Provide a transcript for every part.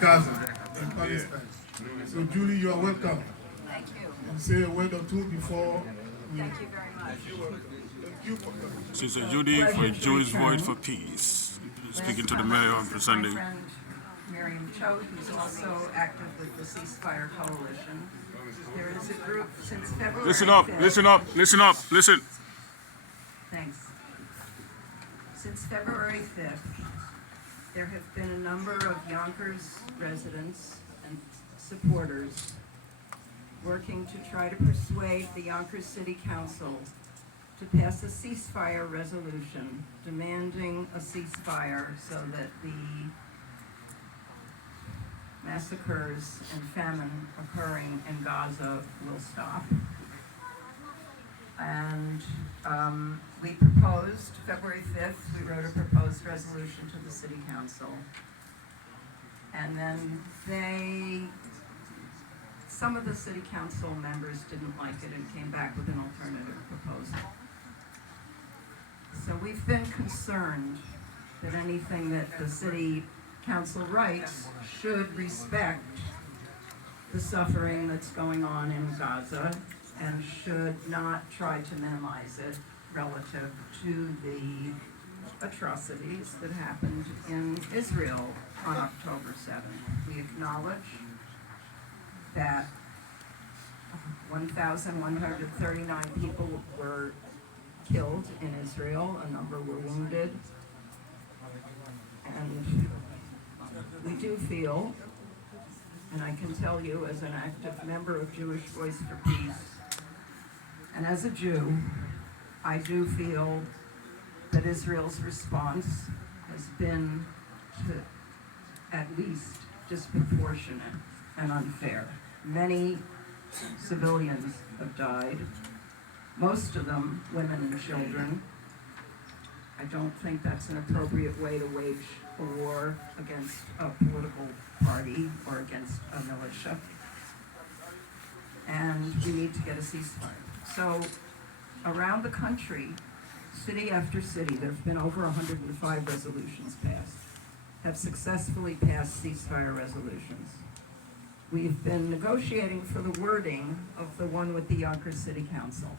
Gaza and Palestine. So, Judy, you are welcome. Thank you. And say a word or two before. Thank you very much. Thank you for coming. Sister Judy for Jewish Voice for Peace, speaking to the mayor on This is Sunday. my friend Miriam Cho, who's also active with the Ceasefire Coalition. There is a group since February Listen up, 5th. listen up, listen up, listen. Thanks. Since February 5th, there have been a number of Yonkers residents and supporters working to try to persuade the Yonkers City Council to pass a ceasefire resolution demanding a ceasefire so that the massacres and famine occurring in Gaza will stop. And we proposed, February 5th, we wrote a proposed resolution to the City Council. And then some of the City Council members didn't like it and came back with an alternative proposal. So we've been concerned that anything that the City Council writes should respect the suffering that's going on in Gaza and should not try to minimize it relative to the atrocities that happened in Israel on October 7th. We acknowledge that 1,139 people were killed in Israel, a number were wounded, and we do feel, and I can tell you as an active member of Jewish Voice for Peace, and as a Jew, I do feel that Israel's response has been at least disproportionate and unfair. Many civilians have died, most of them women and children. I don't think that's an appropriate way to wage a war against a political party or against a militia. And we need to get a ceasefire. So around the country, city after city, there have been over 105 resolutions passed, have successfully passed ceasefire resolutions. We've been negotiating for the wording of the one with the Yonkers City Council.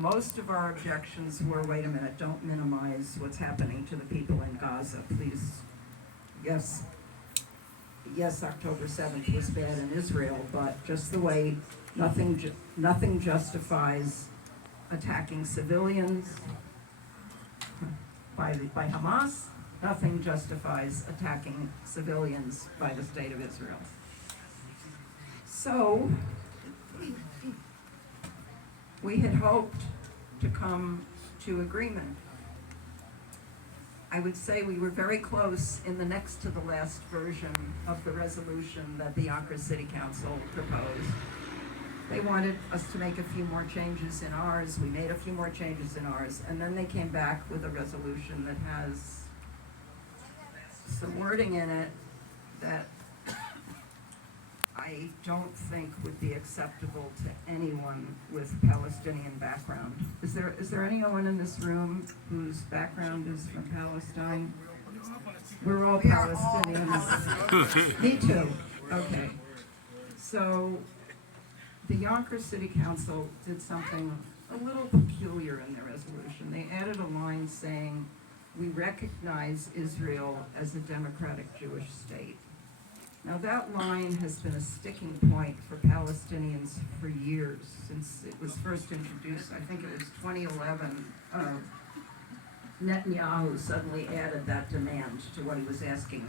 Most of our objections were, wait a minute, don't minimize what's happening to the people in Gaza, please. Yes, October 7th was bad in Israel, but just the way nothing justifies attacking civilians by Hamas, nothing justifies attacking civilians by the state of Israel. So, we had hoped to come to agreement. I would say we were very close in the next to the last version of the resolution that the Yonkers City Council proposed. They wanted us to make a few more changes in ours. We made a few more changes in ours, and then they came back with a resolution that has some wording in it that I don't think would be acceptable to anyone with Palestinian background. Is there anyone in this room whose background is from Palestine? We're all Palestinians. Me too. Okay. So the Yonkers City Council did something a little peculiar in their resolution. They added a line saying, "We recognize Israel as a democratic Jewish state." Now that line has been a sticking point for Palestinians for years, since it was first introduced. I think it was 2011. Netanyahu suddenly added that demand to what he was asking